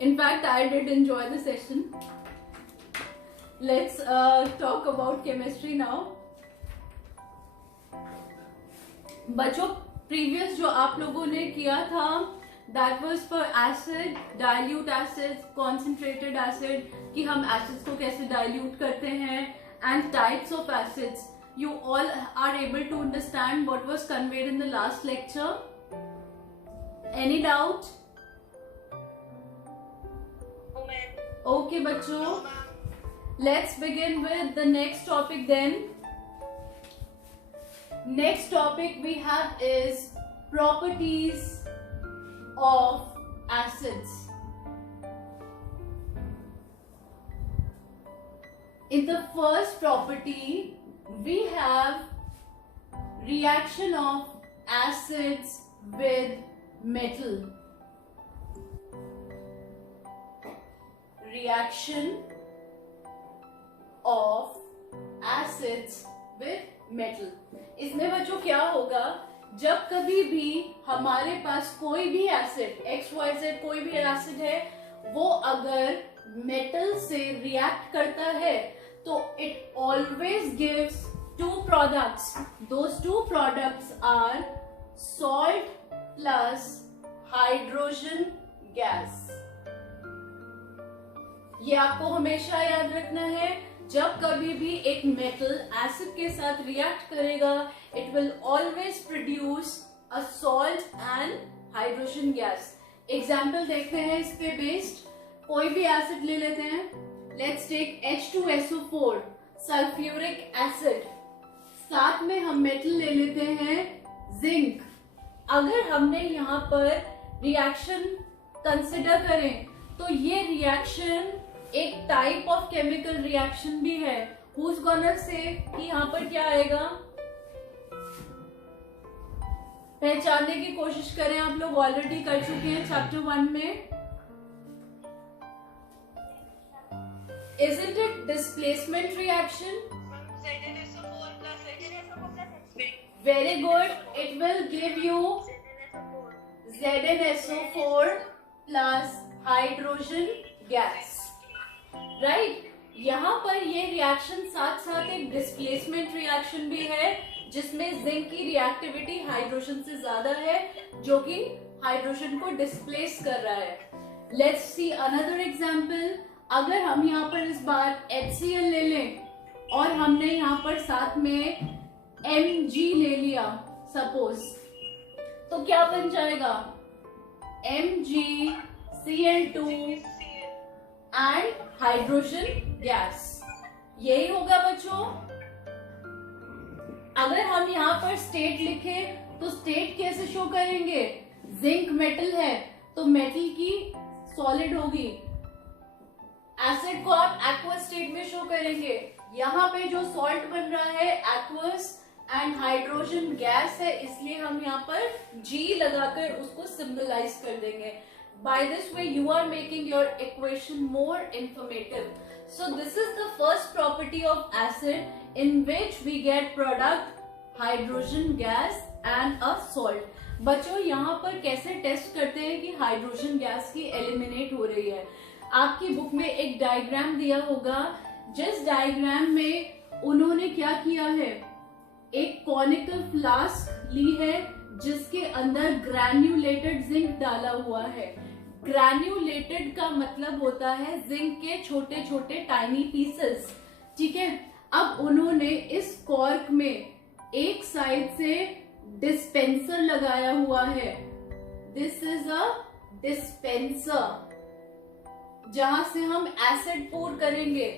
In fact, I did enjoy the session. Let's talk about chemistry now. बच्चों, previous जो आप लोगों ने किया था, that was for acid, dilute acids, concentrated acid, कि हम acids को कैसे dilute करते हैं, and types of acids. You all are able to understand what was conveyed in the last lecture. Any doubt? Okay, बच्चों. Let's begin with the next topic then. Next topic we have is properties of acids. In the first property, we have reaction of acids with metal. Reaction of acids with metal. इसमें बच्चों क्या होगा, जब कभी भी हमारे पास कोई भी एसिड XYZ कोई भी एसिड है, वो अगर मेटल से रिएक्ट करता है तो it always gives two products. Those two products are salt plus hydrogen gas. ये आपको हमेशा याद रखना है. जब कभी भी एक मेटल एसिड के साथ रिएक्ट करेगा, it will always produce a salt and hydrogen gas. Example देखते हैं इस पे बेस्ड. कोई भी एसिड ले लेते हैं. Let's take H2SO4 sulphuric acid. साथ में हम मेटल ले लेते हैं जिंक. अगर हमने यहाँ पर रिएक्शन कंसिडर करें तो ये रिएक्शन एक टाइप ऑफ केमिकल रिएक्शन भी है. Who's gonna say कि यहाँ पर क्या आएगा? पहचानने की कोशिश करें. आप लोग ऑलरेडी कर चुके हैं चैप्टर 1 में. Isn't it displacement reaction? Very good. It will give you ZnSO4 plus hydrogen gas. Right. यहाँ पर ये रिएक्शन साथ साथ एक डिस्प्लेसमेंट रिएक्शन भी है, जिसमें जिंक की रिएक्टिविटी हाइड्रोजन से ज्यादा है, जो कि हाइड्रोजन को डिस्प्लेस कर रहा है. Let's see another example. अगर हम यहाँ पर इस बार HCl ले लें और हमने यहाँ पर साथ में Mg ले लिया सपोज, तो क्या बन जाएगा? MgCl2 and hydrogen gas. यही होगा बच्चों. अगर हम यहाँ पर स्टेट लिखें तो स्टेट कैसे शो करेंगे? जिंक मेटल है तो मेटल की सॉलिड होगी. एसिड को आप एक्वस स्टेट में शो करेंगे. यहाँ पे जो सॉल्ट बन रहा है एक्वस एंड हाइड्रोजन गैस है, इसलिए हम यहाँ पर G लगाकर उसको सिंबलाइज कर देंगे. By this way, you are making your equation more informative. So this is the first property of acid, in which we get product hydrogen gas and a salt. बच्चों, यहाँ पर कैसे टेस्ट करते हैं कि हाइड्रोजन गैस की eliminate हो रही है? आपकी बुक में एक डायग्राम दिया होगा, जिस डायग्राम में उन्होंने क्या किया है, एक कॉनिकल फ्लास्क ली है जिसके अंदर ग्रैन्युलेटेड जिंक डाला हुआ है. ग्रैन्युलेटेड का मतलब होता है जिंक के छोटे छोटे टाइनी पीसेस. ठीक है. अब उन्होंने इस कॉर्क में एक साइड से डिस्पेंसर लगाया हुआ है. दिस इज अ डिस्पेंसर जहां से हम एसिड पोर करेंगे,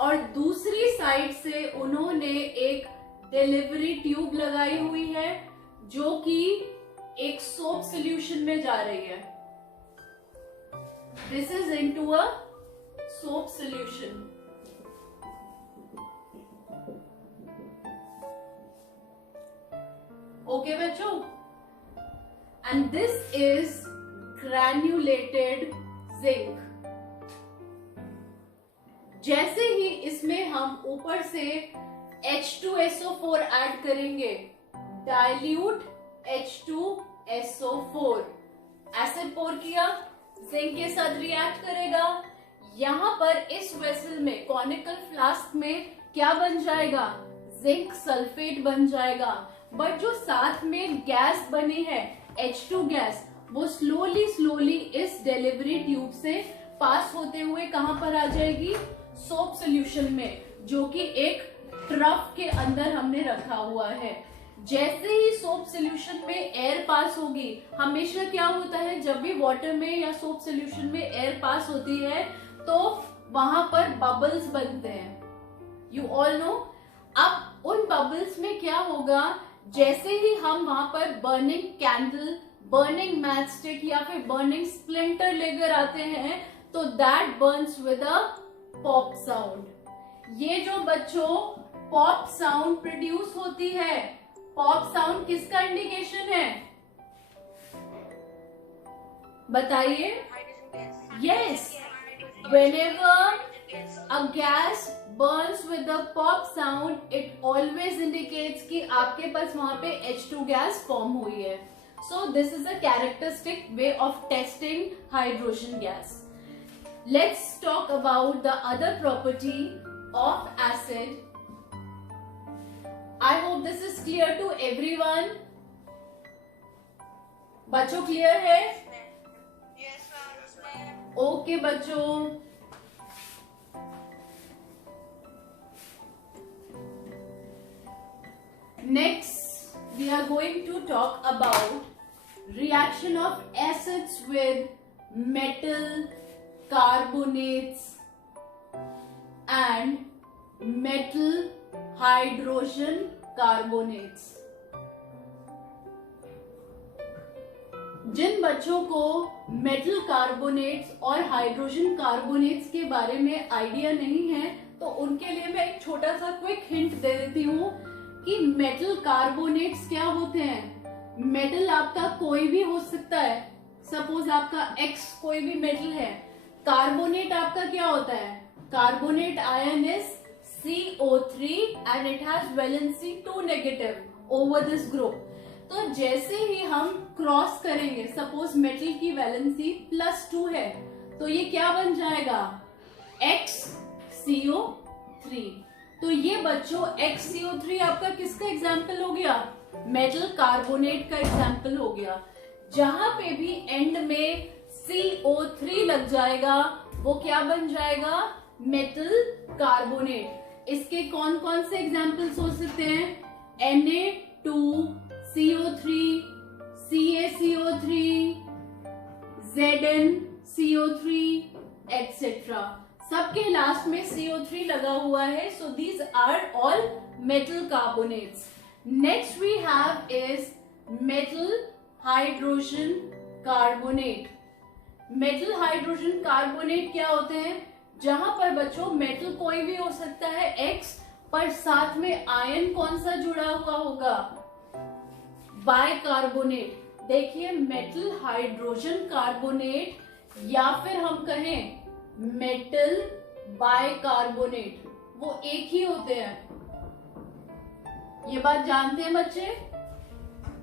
और दूसरी साइड से उन्होंने एक डिलीवरी ट्यूब लगाई हुई है जो कि एक सोप सॉल्यूशन में जा रही है. This is into a soap solution. Okay बच्चों, and this is granulated zinc. जैसे ही इसमें हम ऊपर से H2SO4 ऐड करेंगे, dilute H2SO4, एसिड पोर किया, जिंक के साथ रिएक्ट करेगा। यहाँ पर इस वेसल में, कॉनिकल फ्लास्क में क्या बन जाएगा, जिंक सल्फेट बन जाएगा। बट जो साथ में गैस बनी है H2 गैस, वो स्लोली स्लोली इस डिलीवरी ट्यूब से पास होते हुए कहां पर आ जाएगी, सोप सोल्यूशन में, जो कि एक ट्रफ के अंदर हमने रखा हुआ है। जैसे ही सोप सोल्यूशन में एयर पास होगी, हमेशा क्या होता है जब भी वाटर में या सोप सोल्यूशन में एयर पास होती है तो वहां पर बबल्स बनते हैं, यू ऑल नो। अब उन बबल्स में क्या होगा, जैसे ही हम वहां पर burning candle, burning match stick या फिर बर्निंग स्प्लिंटर लेकर आते हैं तो that Burns with a pop sound. ये जो बच्चों पॉप साउंड प्रोड्यूस होती है, पॉप साउंड किसका इंडिकेशन है, बताइए। Yes, whenever a gas burns with a pop sound, it always indicates कि आपके पास वहां पे H2 गैस फॉर्म हुई है। So this is a characteristic way of testing hydrogen gas. Let's talk about the other property of acid. I hope this is clear to everyone. बच्चों clear है? Okay बच्चों, next we are going to talk about reaction of acids with metal carbonates and metal hydrogen carbonates। जिन बच्चों को metal carbonates और hydrogen carbonates के बारे में idea नहीं है तो उनके लिए मैं एक छोटा सा क्विक हिंट दे देती हूँ कि मेटल कार्बोनेट्स क्या होते हैं। मेटल आपका कोई भी हो सकता है, सपोज आपका X कोई भी मेटल है। कार्बोनेट आपका क्या होता है, carbonate ion is CO3 and it has valency 2 negative over this group. तो जैसे ही हम क्रॉस करेंगे, सपोज मेटल की वैलेंसी +2 है, तो ये क्या बन जाएगा, XCO3। तो ये बच्चों XCO3 आपका किसका एग्जाम्पल हो गया, मेटल कार्बोनेट का एग्जाम्पल हो गया। जहां पे भी एंड में CO3 लग जाएगा वो क्या बन जाएगा, मेटल कार्बोनेट। इसके कौन कौन से एग्जाम्पल्स हो सकते हैं, Na2CO3, CaCO3, ZnCO3 etc. सबके लास्ट में CO3 लगा हुआ है। So these are all metal carbonates. Next we have is metal hydrogen carbonate. Metal hydrogen carbonate क्या होते हैं, जहां पर बच्चों मेटल कोई भी हो सकता है X, पर साथ में आयन कौन सा जुड़ा हुआ होगा, बाइकार्बोनेट। देखिए मेटल हाइड्रोजन कार्बोनेट या फिर हम कहें मेटल बाइकार्बोनेट, वो एक ही होते हैं। ये बात जानते हैं बच्चे,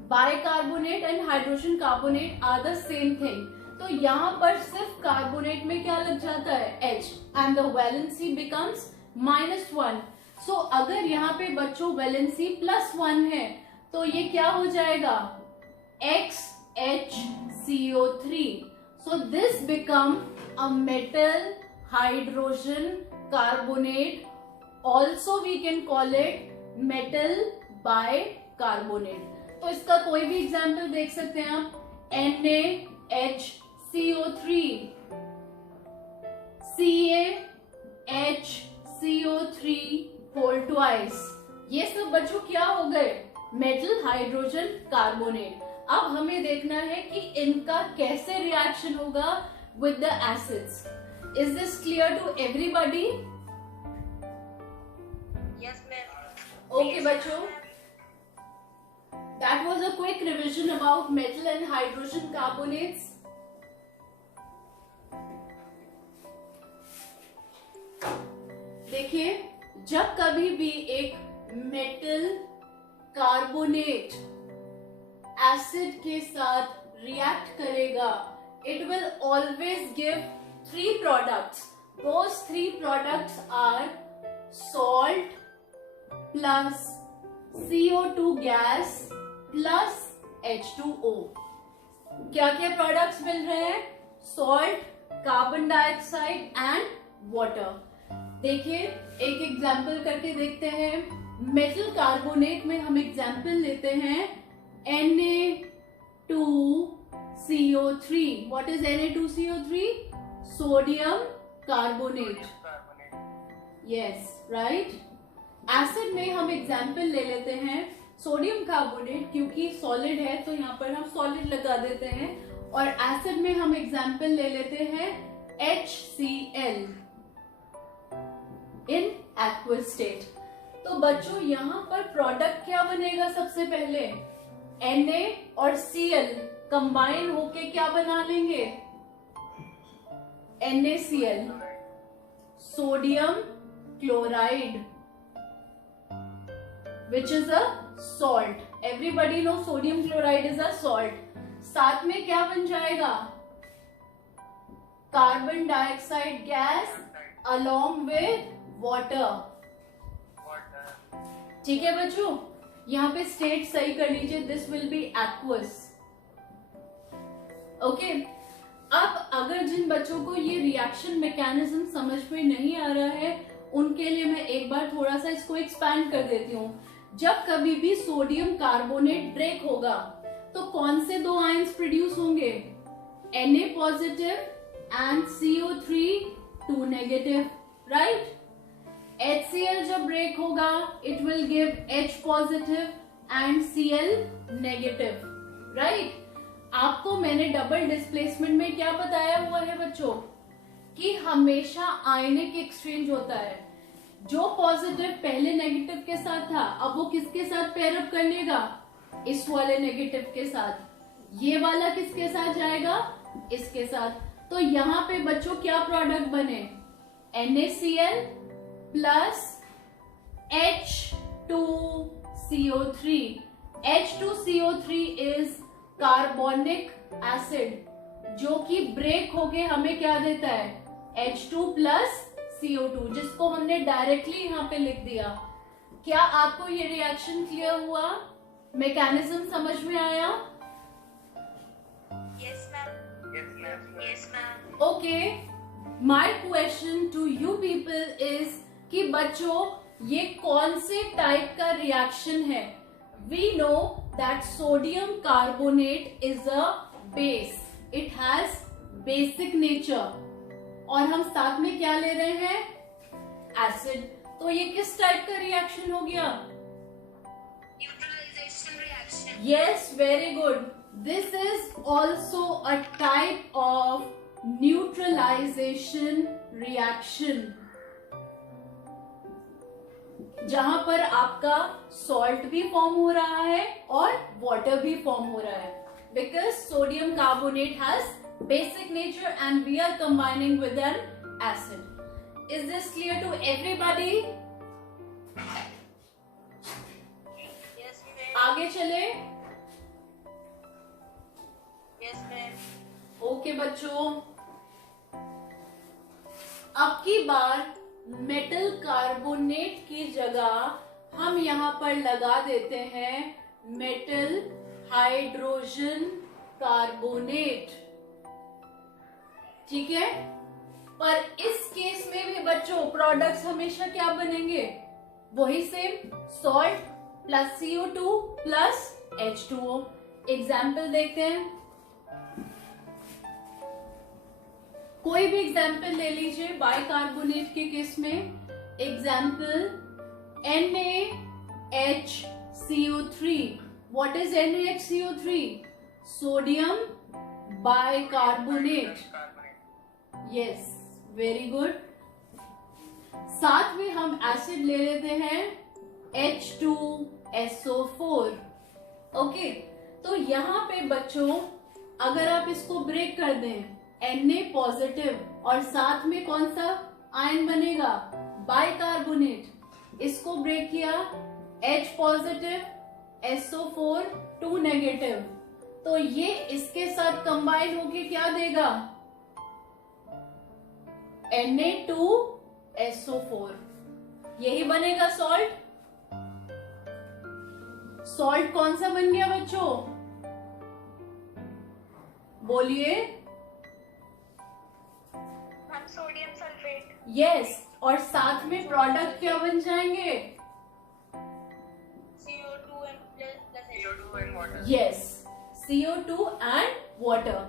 bicarbonate and hydrogen carbonate are the same thing. तो यहाँ पर सिर्फ कार्बोनेट में क्या लग जाता है, H, and the valency becomes -1। सो अगर यहाँ पे बच्चों वैलेंसी +1 है तो ये क्या हो जाएगा, XHCO3। So this become a metal hydrogen carbonate, also we can call it metal bicarbonate। तो इसका कोई भी एग्जाम्पल देख सकते हैं आप, NaHCO3, CaHCO3 whole twice। ये सब बच्चों क्या हो गए, मेटल हाइड्रोजन कार्बोनेट। अब हमें देखना है कि इनका कैसे रिएक्शन होगा with the acids. Is this clear to everybody? Yes, ma'am. Okay, बच्चों, that was a quick revision about metal and hydrogen carbonates. देखिए, जब कभी भी एक मेटल कार्बोनेट एसिड के साथ रिएक्ट करेगा, it will always give three products. Those three products are salt plus CO2 gas plus H2O. क्या क्या प्रोडक्ट्स मिल रहे हैं? Salt, carbon dioxide and water. देखिए एक एग्जाम्पल करके देखते हैं। मेटल कार्बोनेट में हम एग्जाम्पल लेते हैं Na2CO3। What is Na2CO3? Sodium carbonate. Yes, right. Acid में हम एग्जाम्पल ले लेते हैं सोडियम कार्बोनेट, क्योंकि सॉलिड है तो यहाँ पर हम सॉलिड लगा देते हैं। और एसिड में हम एग्जाम्पल ले लेते हैं HCl इन एक्वस स्टेट। तो बच्चों यहाँ पर प्रोडक्ट क्या बनेगा? सबसे पहले Na और Cl कंबाइन होके क्या बना लेंगे? NaCl, sodium chloride, which is a salt. Everybody knows sodium chloride is a salt. साथ में क्या बन जाएगा? Carbon dioxide gas along with water. ठीक है बच्चों, यहाँ पे स्टेट सही कर लीजिए। This will be aqueous. Okay, अब अगर जिन बच्चों को ये रिएक्शन मैकेनिज्म समझ में नहीं आ रहा है, उनके लिए मैं एक बार थोड़ा सा इसको एक्सपैंड कर देती हूँ। जब कभी भी सोडियम कार्बोनेट ब्रेक होगा तो कौन से दो आयंस प्रोड्यूस होंगे? Na positive and CO3 2 negative, right. HCl जब ब्रेक होगा it will give H positive and Cl negative, right. आपको मैंने डबल डिस्प्लेसमेंट में क्या बताया हुआ है बच्चों? कि हमेशा आयनिक एक्सचेंज होता है। जो पॉजिटिव पहले नेगेटिव के साथ था, अब वो किसके साथ पेयर अप कर लेगा? इस वाले नेगेटिव के साथ। ये वाला किसके साथ जाएगा? इसके साथ। तो यहाँ पे बच्चों क्या प्रोडक्ट बने? NaCl plus H2CO3। H2CO3 is carbonic acid, जो कि ब्रेक होके हमें क्या देता है? H2 प्लस CO2, जिसको हमने डायरेक्टली यहाँ पे लिख दिया। क्या आपको ये रिएक्शन क्लियर हुआ? मैकेनिज्म समझ में आया? Yes ma'am. Yes ma'am. Okay, my question to you people is कि बच्चों ये कौन से टाइप का रिएक्शन है? We know that sodium carbonate is a base, it has basic nature. और हम साथ में क्या ले रहे हैं? एसिड। तो ये किस टाइप का रिएक्शन हो गया? Neutralisation reaction. Yes, very good. This is also a type of neutralisation reaction, जहां पर आपका सॉल्ट भी फॉर्म हो रहा है और वाटर भी फॉर्म हो रहा है, because sodium carbonate has basic nature and we are combining with an acid. Is this clear to everybody? Yes ma'am. आगे चले? Yes ma'am. ओके बच्चों, अब की बार मेटल कार्बोनेट की जगह हम यहाँ पर लगा देते हैं मेटल हाइड्रोजन कार्बोनेट। ठीक है, पर इस केस में भी बच्चों प्रोडक्ट्स हमेशा क्या बनेंगे? वही same, salt plus CO2 plus H2O। Example देखते हैं, कोई भी एग्जाम्पल ले लीजिए बाइकार्बोनेट के केस में। Example NaHCO3। What is NaHCO3? Sodium bicarbonate. Yes, very good. साथ में हम एसिड ले लेते हैं H2SO4। ओके, तो यहाँ पे बच्चों अगर आप इसको ब्रेक कर दें, Na पॉजिटिव और साथ में कौन सा आयन बनेगा? बाइकार्बोनेट। इसको ब्रेक किया, H पॉजिटिव SO4 2 नेगेटिव, तो ये इसके साथ कंबाइन होके क्या देगा? Na2SO4। यही बनेगा सॉल्ट। सॉल्ट कौन सा बन गया बच्चों? बोलिए। Sodium sulphate. यस, और साथ में प्रोडक्ट क्या बन जाएंगे? CO2 and water। Yes, CO2 and water.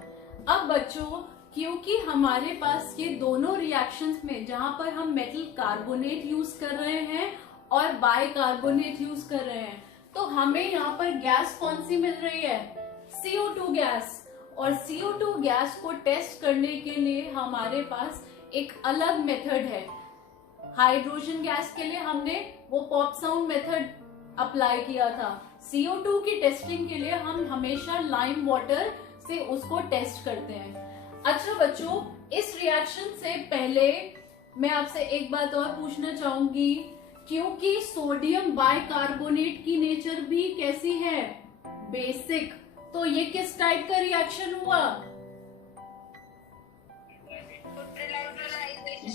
अब बच्चों, क्योंकि हमारे पास ये दोनों रिएक्शंस में जहां पर हम मेटल कार्बोनेट यूज कर रहे हैं और बाइकार्बोनेट यूज कर रहे हैं, तो हमें यहाँ पर गैस कौन सी मिल रही है? CO2 gas. और CO2 गैस को टेस्ट करने के लिए हमारे पास एक अलग मेथड है। हाइड्रोजन गैस के लिए हमने वो पॉप साउंड मेथड अप्लाई किया था। CO2 की टेस्टिंग के लिए हम हमेशा लाइम वाटर से उसको टेस्ट करते हैं। अच्छा बच्चों, इस रिएक्शन से पहले मैं आपसे एक बात और पूछना चाहूंगी, क्योंकि सोडियम बाइकार्बोनेट की नेचर भी कैसी है? बेसिक। तो ये किस टाइप का रिएक्शन हुआ?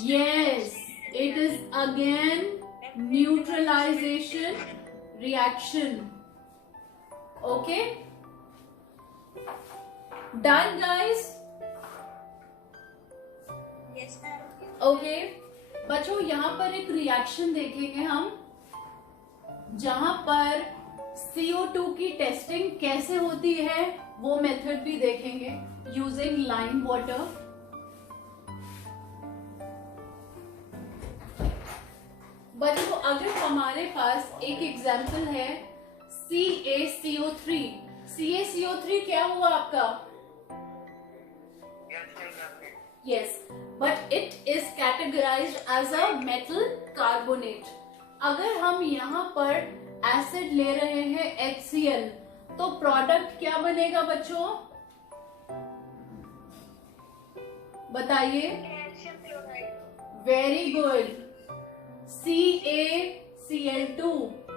Yes, it is again neutralisation reaction. Okay, done guys? Yes, ma'am। Okay बच्चों, यहाँ पर एक रिएक्शन देखेंगे हम, जहां पर CO2 की टेस्टिंग कैसे होती है वो मेथड भी देखेंगे यूजिंग लाइम वाटर। बच्चों, अगर हमारे पास एक एग्जाम्पल है CaCO3। CaCO3 क्या हुआ आपका? Yes, but it is categorized as a metal carbonate। अगर हम यहाँ पर एसिड ले रहे हैं HCl, तो प्रोडक्ट क्या बनेगा बच्चों? बताइए। Calcium chloride. Very good, CaCl2,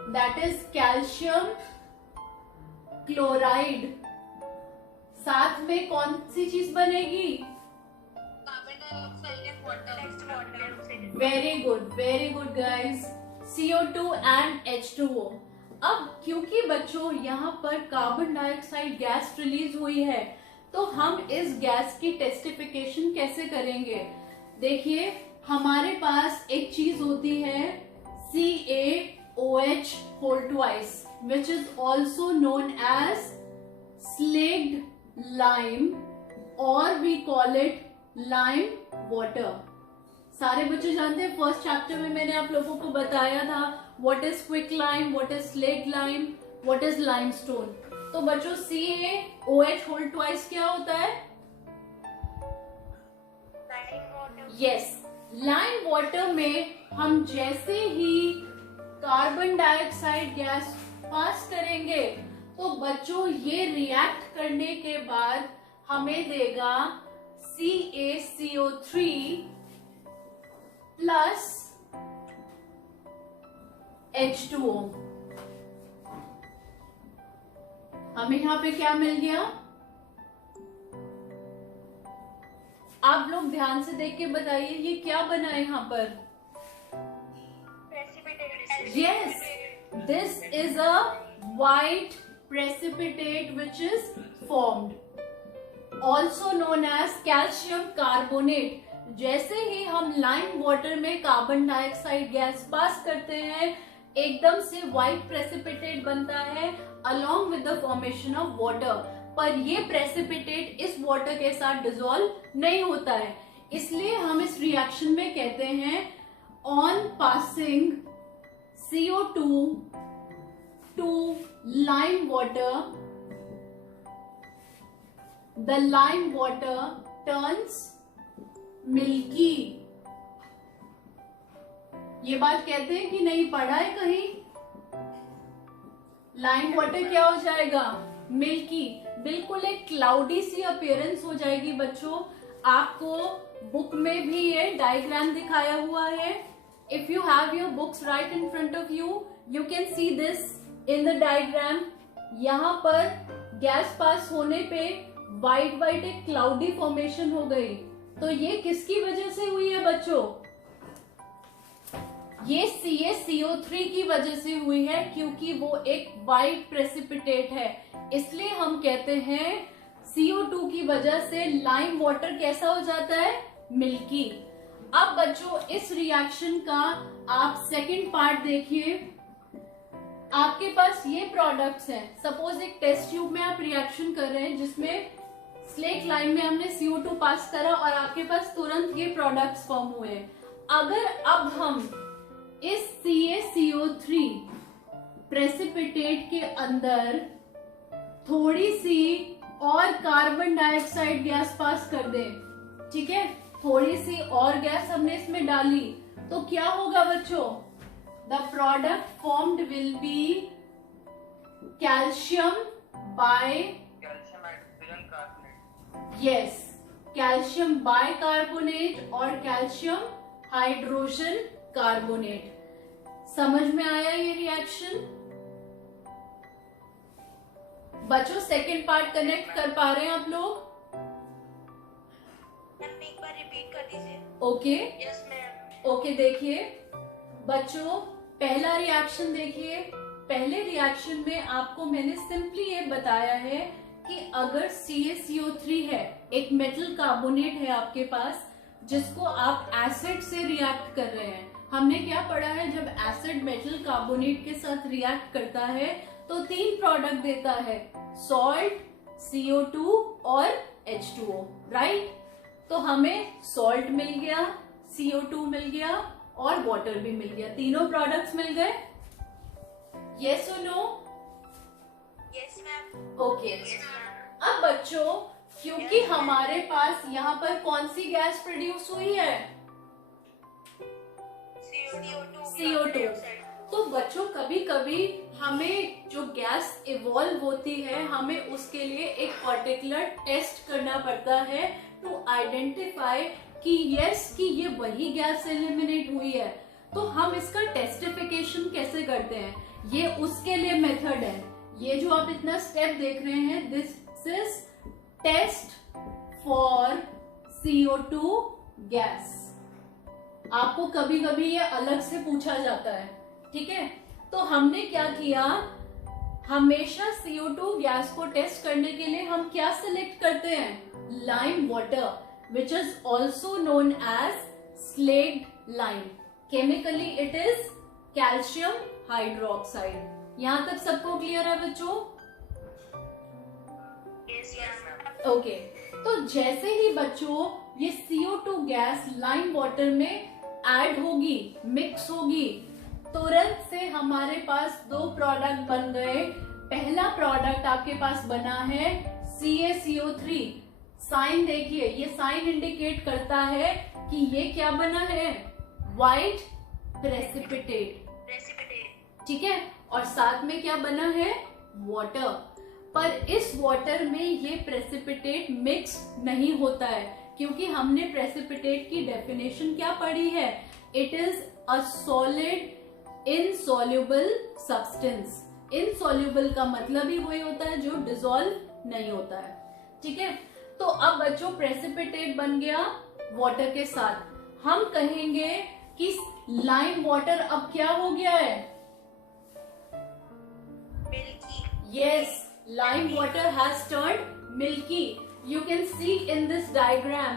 that is calcium chloride. साथ में कौन सी चीज बनेगी? Very good guys, CO2 and H2O। अब क्योंकि बच्चों यहाँ पर कार्बन डाइऑक्साइड गैस रिलीज हुई है, तो हम इस गैस की टेस्टिफिकेशन कैसे करेंगे? देखिए, हमारे पास एक चीज होती है CaOH whole twice, which is also known as slaked lime, or we call it lime water। सारे बच्चे जानते हैं, फर्स्ट चैप्टर में मैंने आप लोगों को बताया था what is quick lime, what is slaked lime, what is limestone. तो बच्चों, CaOH whole twice क्या होता है? यस, लाइम वाटर में हम जैसे ही कार्बन डाइऑक्साइड गैस पास करेंगे, तो बच्चों ये रिएक्ट करने के बाद हमें देगा CaCO3 प्लस H2O। हमें यहाँ पे क्या मिल गया? आप लोग ध्यान से देख के बताइए, ये क्या बना है यहाँ पर? Yes, this is a white precipitate which is formed, also known as calcium carbonate। जैसे ही हम लाइम वाटर में कार्बन डाइऑक्साइड गैस पास करते हैं, एकदम से व्हाइट प्रेसिपिटेट बनता है along with the formation of water। पर ये प्रेसिपिटेट इस वाटर के साथ डिसॉल्व नहीं होता है, इसलिए हम इस रिएक्शन में कहते हैं on passing CO2 to lime water, the lime water turns milky। ये बात कहते हैं कि नहीं, पढ़ा है कहीं? लाइम वाटर क्या हो जाएगा? मिल्की। बिल्कुल एक क्लाउडी सी अपीयरेंस हो जाएगी बच्चों। आपको बुक में भी ये डायग्राम दिखाया हुआ है। If you have your books right in front of you, you can see this in the diagram. यहाँ पर गैस पास होने पे व्हाइट व्हाइट एक क्लाउडी फॉर्मेशन हो गई। तो ये किसकी वजह से हुई है बच्चों? ये CaCO3 की वजह से हुई है, क्योंकि वो एक वाइट प्रेसिपिटेट है। इसलिए हम कहते हैं CO2 की वजह से लाइम वाटर कैसा हो जाता है? मिल्की। अब बच्चों इस रिएक्शन का आप सेकंड पार्ट देखिए। आपके पास ये प्रोडक्ट्स हैं। सपोज एक टेस्ट ट्यूब में आप रिएक्शन कर रहे हैं जिसमें स्लेट लाइम में हमने CO2 पास करा और आपके पास तुरंत ये प्रोडक्ट्स फॉर्म हुए। अगर अब हम इस CaCO3 प्रेसिपिटेट के अंदर थोड़ी सी और कार्बन डाइऑक्साइड गैस पास कर दें, ठीक है, थोड़ी सी और गैस हमने इसमें डाली, तो क्या होगा बच्चों? The product formed will be calcium carbonate. Yes, calcium bicarbonate और कैल्शियम हाइड्रोजन कार्बोनेट। समझ में आया ये रिएक्शन? बच्चों सेकंड पार्ट कनेक्ट कर पा रहे हैं आप लोग? मैम एक बार रिपीट कर दीजिए। Okay yes ma'am. ओके, देखिए बच्चों पहला रिएक्शन देखिए। पहले रिएक्शन में आपको मैंने सिंपली ये बताया है कि अगर CaCO3 है, एक मेटल कार्बोनेट है आपके पास जिसको आप एसिड से रिएक्ट कर रहे हैं। हमने क्या पढ़ा है? जब एसिड मेटल कार्बोनेट के साथ रिएक्ट करता है तो 3 प्रोडक्ट देता है, सॉल्ट, CO2 और H2O, राइट? तो हमें सॉल्ट मिल गया, CO2 मिल गया और वाटर भी मिल गया। तीनों प्रोडक्ट्स मिल गए। यस और no? Yes ma'am. Okay. Yes ma'am. अब बच्चों क्योंकि हमारे पास यहाँ पर कौन सी गैस प्रोड्यूस हुई है? CO2। तो बच्चों कभी कभी हमें जो गैस इवॉल्व होती है, हमें उसके लिए एक पर्टिकुलर टेस्ट करना पड़ता है टू आइडेंटिफाई कि यस कि ये वही गैस एलिमिनेट हुई है। तो हम इसका टेस्टिफिकेशन कैसे करते हैं? ये उसके लिए मेथड है। ये जो आप इतना स्टेप देख रहे हैं, this is test for CO2 gas. आपको कभी कभी ये अलग से पूछा जाता है, ठीक है? तो हमने क्या किया, हमेशा CO2 गैस को टेस्ट करने के लिए हम क्या सिलेक्ट करते हैं? Lime water, which is also known as slaked lime. Chemically it is calcium hydroxide. यहां तक सबको क्लियर है बच्चों? Yes ma'am. ओके, तो जैसे ही बच्चों ये CO2 गैस लाइम वाटर में ऐड होगी, मिक्स होगी, तुरंत से हमारे पास 2 प्रोडक्ट बन गए। पहला प्रोडक्ट आपके पास बना है CaCO3। साइन देखिए, ये साइन इंडिकेट करता है कि ये क्या बना है? व्हाइट प्रेसिपिटेट, ठीक है? और साथ में क्या बना है? वाटर। पर इस वाटर में ये प्रेसिपिटेट मिक्स नहीं होता है, क्योंकि हमने प्रेसिपिटेट की डेफिनेशन क्या पढ़ी है? It is a solid insoluble substance. Insoluble का मतलब ही वही होता है जो डिसॉल्व नहीं होता है, ठीक है? तो अब बच्चों प्रेसिपिटेट बन गया वाटर के साथ। हम कहेंगे कि लाइम वाटर अब क्या हो गया है? Milky. Yes, lime water has turned milky. You can see in this diagram.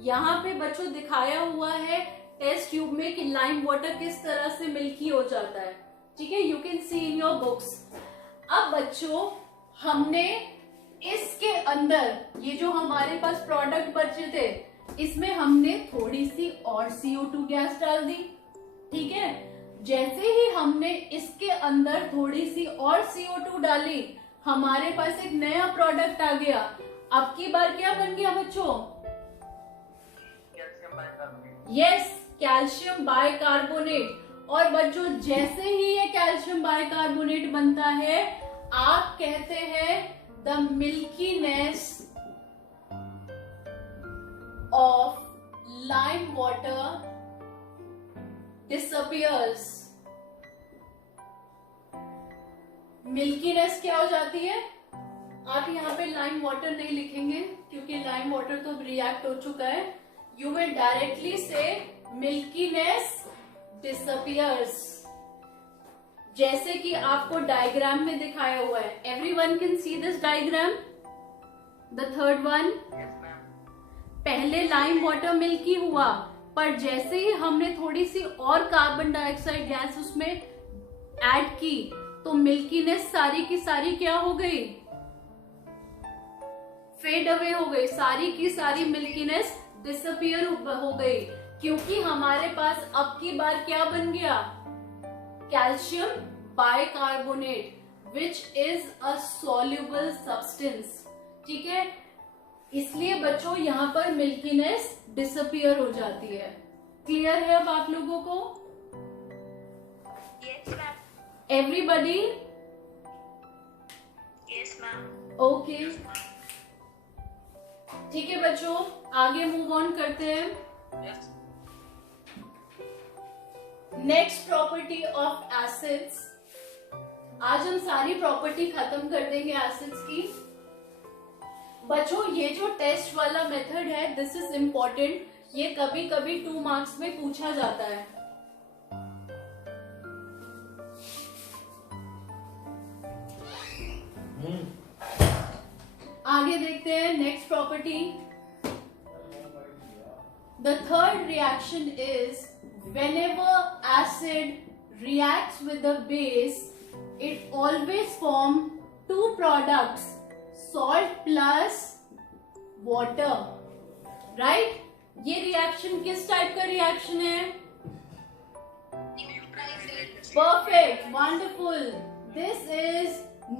यहाँ पे बच्चों दिखाया हुआ है टेस्ट ट्यूब में कि लाइम वाटर किस तरह से मिल्की हो जाता है, ठीक है? You can see in your books. अब बच्चों हमने इसके अंदर ये जो हमारे पास प्रोडक्ट बचे थे, इसमें हमने थोड़ी सी और CO2 गैस डाल दी, ठीक है? जैसे ही हमने इसके अंदर थोड़ी सी और CO2 डाली, हमारे पास एक नया प्रोडक्ट आ गया। अब की बार क्या बन गया बच्चों? Yes, calcium bicarbonate. और बच्चों जैसे ही ये कैल्शियम बाइकार्बोनेट बनता है, आप कहते हैं the milkiness of lime water disappears. Milkiness क्या हो जाती है? आप यहाँ पे लाइम वाटर नहीं लिखेंगे क्योंकि लाइम वाटर तो रिएक्ट हो चुका है. यू विल डायरेक्टली से मिल्कीनेस डिसअपियर्स, जैसे कि आपको डायग्राम में दिखाया हुआ है. Everyone can see this diagram. The third one, पहले लाइम वाटर मिल्की हुआ, पर जैसे ही हमने थोड़ी सी और कार्बन डाइऑक्साइड गैस उसमें ऐड की तो मिल्कीनेस सारी की सारी क्या हो गई, फेड अवे हो गई. सारी की सारी मिल्कीनेस डिसअपियर हो गई, क्योंकि हमारे पास अब की बार क्या बन गया, calcium bicarbonate which is a soluble substance. ठीक है, इसलिए बच्चों यहाँ पर मिल्कीनेस डिसअपियर हो जाती है. क्लियर है अब आप लोगों को? Yes, ma'am. Everybody? Yes, ma'am. Okay, ठीक है बच्चों, आगे मूव ऑन करते हैं. Next property of acids. आज हम सारी प्रॉपर्टी खत्म कर देंगे एसिड्स की. बच्चों ये जो टेस्ट वाला मेथड है, दिस इज इम्पोर्टेंट. ये कभी कभी 2 मार्क्स में पूछा जाता है. आगे देखते हैं next property. The third reaction is whenever acid reacts with a base, it always form 2 products, salt plus water. Right? ये रिएक्शन किस टाइप का रिएक्शन है? Perfect, wonderful. This is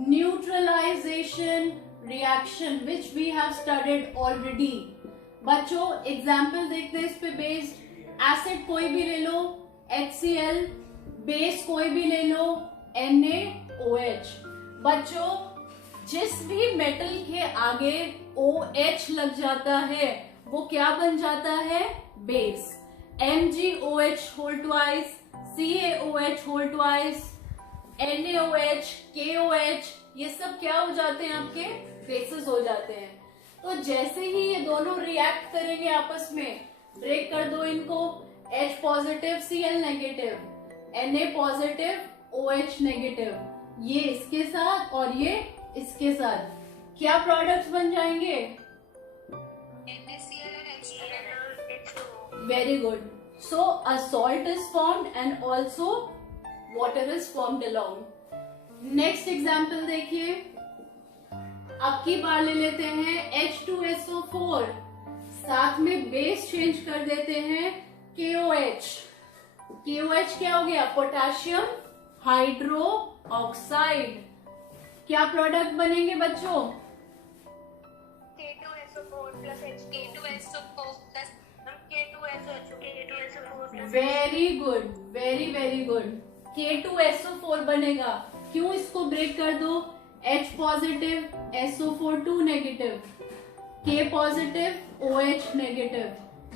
neutralization reaction which we have studied already. बच्चों example देखते हैं इस पे based. Acid कोई भी ले लो, HCl, बेस कोई भी ले लो, NaOH. बच्चों जिस भी मेटल के आगे OH लग जाता है वो क्या बन जाता है, base. MgOH whole twice, CaOH whole twice, NaOH, KOH, ये सब क्या हो जाते हैं, आपके बेसिस हो जाते हैं. तो जैसे ही ये दोनों रिएक्ट करेंगे आपस में, ब्रेक कर दो इनको. H positive Cl negative, Na positive OH negative, ये इसके साथ और ये इसके साथ क्या प्रोडक्ट्स बन जाएंगे? Very good. So a salt is formed and also water is formed along. Next example देखिए. अब की बार ले लेते हैं H2SO4, साथ में बेस चेंज कर देते हैं KOH. KOH क्या हो गया, पोटेशियम हाइड्रो ऑक्साइड. क्या प्रोडक्ट बनेंगे बच्चों? K2SO4 plus K2SO4 plus K2SO4 very good, very very good. K2SO4 बनेगा. क्यों? इसको ब्रेक कर दो. H positive SO4 2 negative, K positive OH negative,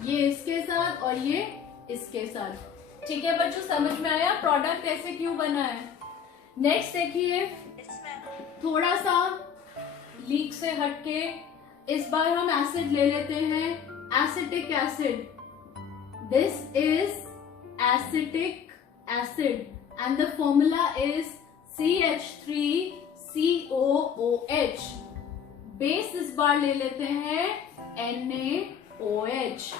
ये इसके साथ और ये इसके साथ. ठीक है बच्चों, समझ में आया प्रोडक्ट ऐसे क्यों बना है? नेक्स्ट देखिए, थोड़ा सा लीक से हटके इस बार हम एसिड ले लेते हैं. Acetic acid. This is acetic acid and the formula is CH3COOH. Base इस बार ले लेते हैं NaOH.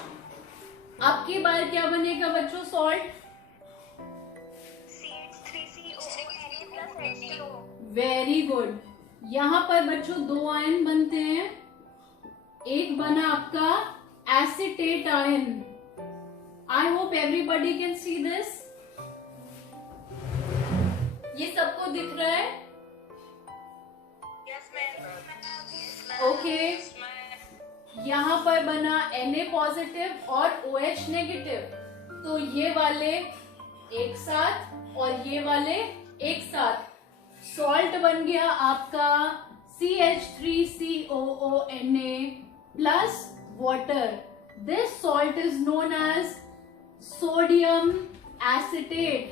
अब की बार क्या बनेगा बच्चों, salt? CH3COOH plus H2O. Very good. यहाँ पर बच्चों 2 आयन बनते हैं. एक बना आपका acetate ion. I hope everybody can see this. ये सबको दिख रहा है? Yes, ma'am. ओके. यहाँ पर बना Na पॉजिटिव और OH नेगेटिव. तो ये वाले एक साथ और ये वाले एक साथ. सॉल्ट बन गया आपका CH3COONA plus water. This salt is known as sodium acetate.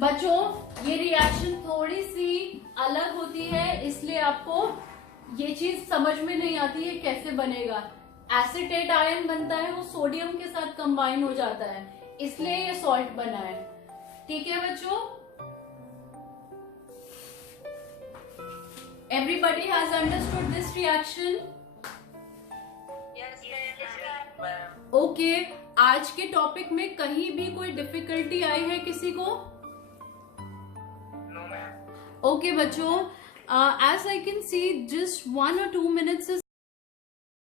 बच्चों ये रिएक्शन थोड़ी सी अलग होती है, इसलिए आपको ये चीज समझ में नहीं आती है कैसे बनेगा। एसिटेट आयन बनता है, वो सोडियम के साथ कंबाइन हो जाता है, इसलिए ये सॉल्ट बना है। ठीक है बच्चों, everybody has understood this reaction? Yes, ma'am. Okay, आज के टॉपिक में कहीं भी कोई डिफिकल्टी आई है किसी को? No, ma'am. ओके बच्चों, as I can see, just 1 or 2 minutes is